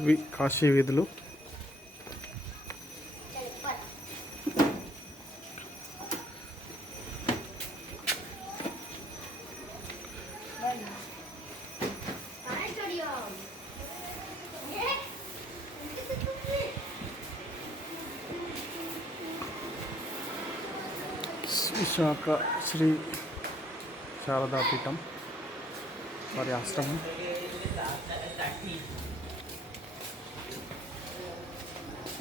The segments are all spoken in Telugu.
ఇవి కాశీ వీధులు. విశాఖ శ్రీ శారదాపీఠం. వారి ఆశ్రమం.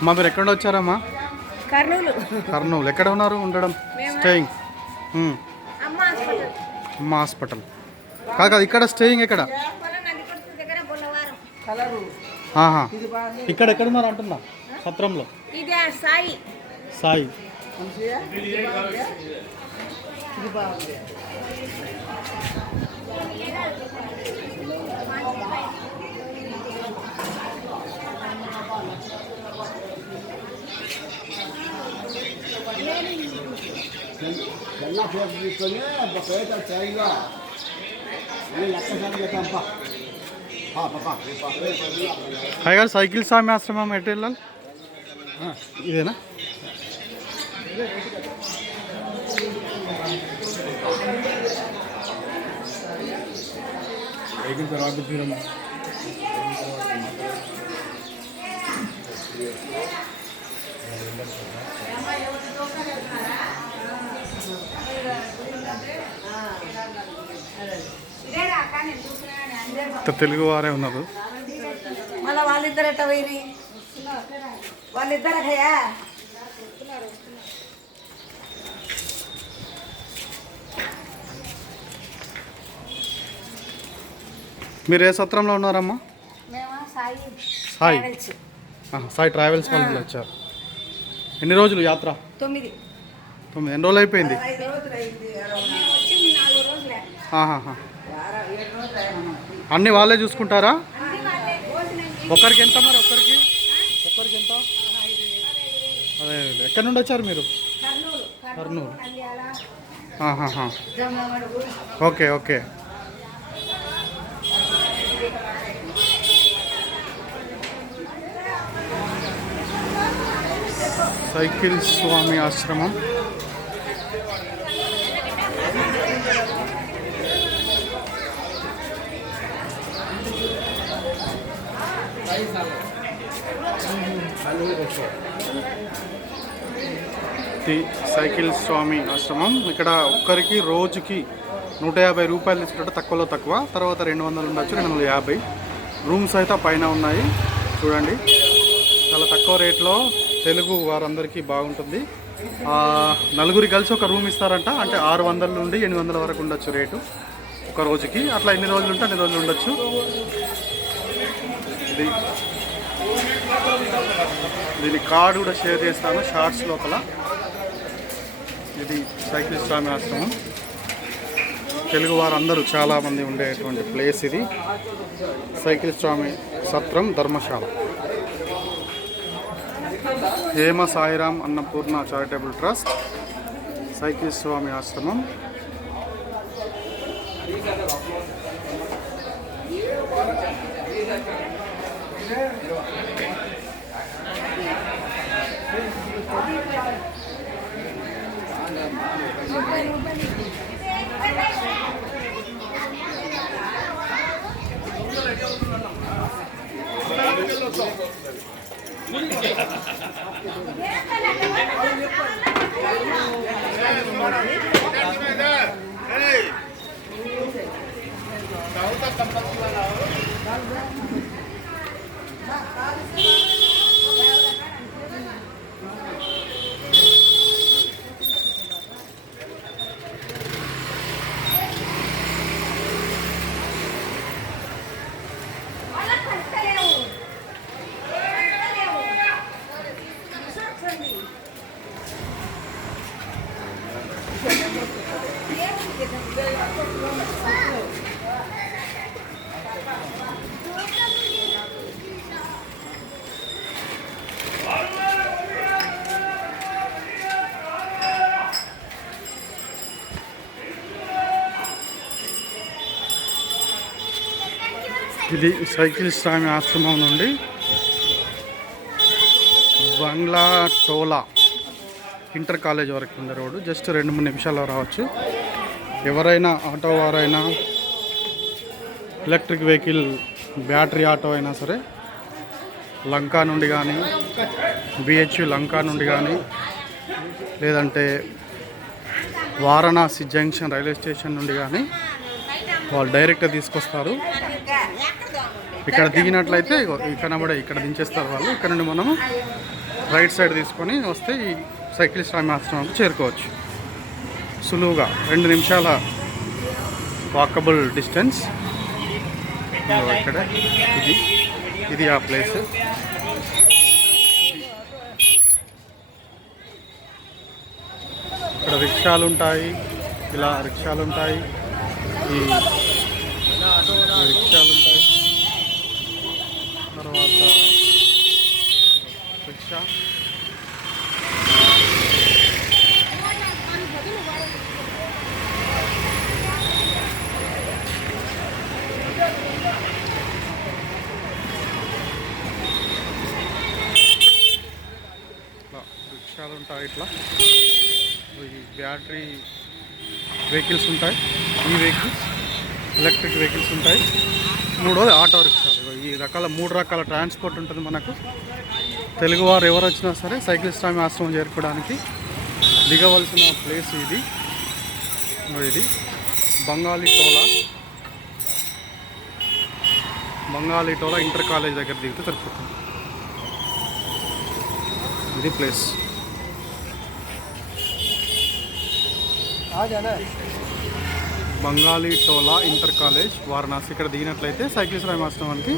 అమ్మా మీరు ఎక్కడ వచ్చారమ్మా? కర్నూలు. కర్నూలు. ఎక్కడ ఉన్నారు? ఉండడం. స్టేయింగ్ ఉమ్, అమ్మ హాస్పిటల్. కాదు కాదు ఇక్కడ స్టేయింగ్ ఎక్కడ? ఇక్కడ ఎక్కడ ఉన్నారు అంటున్నా? సత్రంలో. సాయి. సాయి. ఇది చిన్న ఫోటో తీసుకొని ఒక పేట చైగా హాయ్ గారు సైకిల్ స్వామి ఆశ్రమం ఎటు వెళ్ళాలి? ఇదేనా? ఎగిన తర్వాత తెలుగు వారే ఉన్నారు. మళ్ళీ వాళ్ళిద్దరు ఎట్ట పోయి వాళ్ళిద్దరు ఖయా మీరు ఏ సత్రంలో ఉన్నారమ్మా? మేము సాయి సాయి. ట్రావెల్స్ వాళ్ళు వచ్చారు. ఎన్ని రోజులు యాత్ర? తొమ్మిది. తొమ్మిది. ఎన్ని రోజులు అయిపోయింది? అన్నీ వాళ్ళే చూసుకుంటారా? ఒకరికి ఎంత మరి ఒక్కరికి ఒకరికి ఎంత? అదే ఎక్కడి నుండి వచ్చారు మీరు? Kurnool. Okay okay. Cycle Swami ఆశ్రమం. ది సైకిల్ స్వామి ఆశ్రమం. ఇక్కడ ఒక్కరికి రోజుకి నూట యాభై రూపాయలు ఇచ్చినట్టు తక్కువలో తక్కువ. తర్వాత రెండు వందలు ఉండొచ్చు రెండు వందల యాభై. రూమ్స్ అయితే పైన ఉన్నాయి. చూడండి. చాలా తక్కువ రేట్లో తెలుగు వారందరికీ బాగుంటుంది. నలుగురి కలిసి ఒక రూమ్ ఇస్తారంట. అంటే ఆరు వందల నుండి ఎనిమిది వందల వరకు ఉండొచ్చు రేటు. ఒక రోజుకి. అట్లా ఎన్ని రోజులు ఉంటే అన్ని రోజులు ఉండొచ్చు. ఇది దీని కార్డు కూడా షేర్ చేస్తాను షార్ట్స్ లోపల. ఇది సైకిల్ స్వామి ఆశ్రమం. తెలుగు వారందరూ చాలామంది ఉండేటువంటి ప్లేస్ ఇది. సైకిల్ స్వామి సత్రం Dharamshala. Hema Sairam Annapurna charitable trust cycle Swami ఆశ్రమం. Tahu tak tempat jualan? ఇది సైకిల్ స్వామి ఆశ్రమం నుండి బంగ్లా టోలా ఇంటర్ కాలేజ్ వరకు ఉంది రోడ్డు. జస్ట్ రెండు మూడు నిమిషాల్లో రావచ్చు. ఎవరైనా ఆటో వారైనా ఎలక్ట్రిక్ వెహికల్ బ్యాటరీ ఆటో అయినా సరే లంకా నుండి కానీ బిహెచ్యు లంకా నుండి కానీ లేదంటే వారణాసి జంక్షన్ రైల్వే స్టేషన్ నుండి కానీ వాళ్ళు డైరెక్ట్గా తీసుకొస్తారు. ఇక్కడ దిగినట్లయితే కనబడే ఇక్కడ దించేస్తారు వాళ్ళు. ఇక్కడ నుండి మనము రైట్ సైడ్ తీసుకొని వస్తే ఈ సైకిల్ స్వామి ఆశ్రమంకి చేరుకోవచ్చు. సులువుగా రెండు నిమిషాల వాకబుల్ డిస్టెన్స్ ఇక్కడ. ఇది. ఇది ఆ ప్లేస్ ఇక్కడ రిక్షాలు ఉంటాయి ఇలా రిక్షాలు ఉంటాయి ఈ ఈ రిక్షాలు ఉంటాయి తర్వాత రిక్షా ఇట్లా రిక్షాలు ఉంటాయి ఇట్లా ఈ బ్యాటరీ వెహికల్స్ ఉంటాయి. ఈ వెహికల్స్ ఎలక్ట్రిక్ వెహికల్స్ ఉంటాయి. మూడోది ఆటో రిక్షాలు. ఈ రకాల మూడు రకాల ట్రాన్స్పోర్ట్ ఉంటుంది మనకు. తెలుగువారు ఎవరు వచ్చినా సరే సైకిల్ స్వామి ఆశ్రమం చేరుకోవడానికి దిగవలసిన ప్లేస్ ఇది. ఇది. బంగాళీ టోలా. బంగాళీ టోలా ఇంటర్ కాలేజ్ దగ్గర దిగితే సరిపోతుంది. ఇది place. Bengali Tola inter college Varanasi. ఇక్కడ దిగినట్లయితే సైకిల్ శ్రామ ఆశ్రమానికి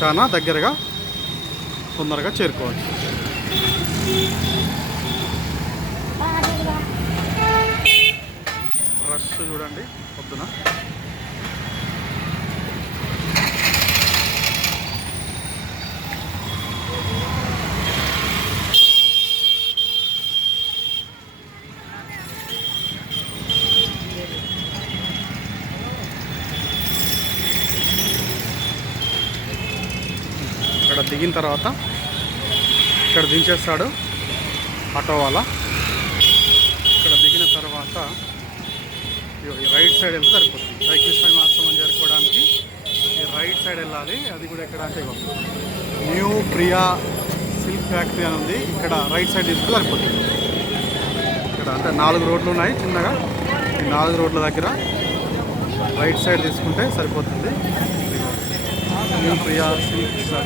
చాలా దగ్గరగా తొందరగా చేరుకోవచ్చు. రష్ చూడండి పొద్దున. దిగిన తర్వాత ఇక్కడ దించేస్తాడు ఆటో వాళ్ళ. ఇక్కడ దిగిన తర్వాత ఈ రైట్ సైడ్ వెళ్తే సరిపోతుంది? సైకిల్ స్వామి ఆశ్రమం చేరుకోవడానికి ఈ రైట్ సైడ్ వెళ్ళాలి. అది కూడా ఎక్కడ అంటే న్యూ ప్రియా సిల్క్ ఫ్యాక్టరీ అని ఉంది. ఇక్కడ రైట్ సైడ్ తీసుకుంటే సరిపోతుంది. ఇక్కడ అంటే నాలుగు రోడ్లు ఉన్నాయి చిన్నగా. ఈ నాలుగు రోడ్ల దగ్గర రైట్ సైడ్ తీసుకుంటే సరిపోతుంది. మీ ప్రియా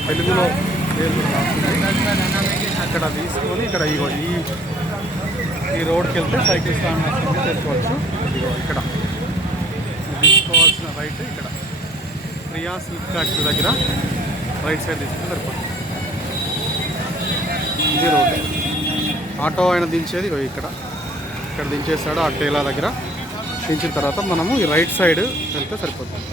తెలుగులో అక్కడ ఇక్కడ తీసుకొని ఇక్కడ ఇగో ఈ ఈ రోడ్కి వెళ్తే సైకిల్ స్టాండ్ వస్తుంది తెలుసుకోవచ్చు. ఇదిగో ఇక్కడ. తీసుకోవాల్సిన రైట్ ఇక్కడ. ప్రియా సిల్క్ ఫ్యాక్టరీ దగ్గర రైట్ సైడ్ తీసుకుని సరిపోతుంది. ఇది రోడ్. ఆటో ఆయన దించేది ఇక్కడ. ఇక్కడ దించేస్తాడు ఆ టేలా దగ్గర. దించిన తర్వాత మనము ఈ రైట్ సైడ్ వెళ్తే సరిపోతుంది.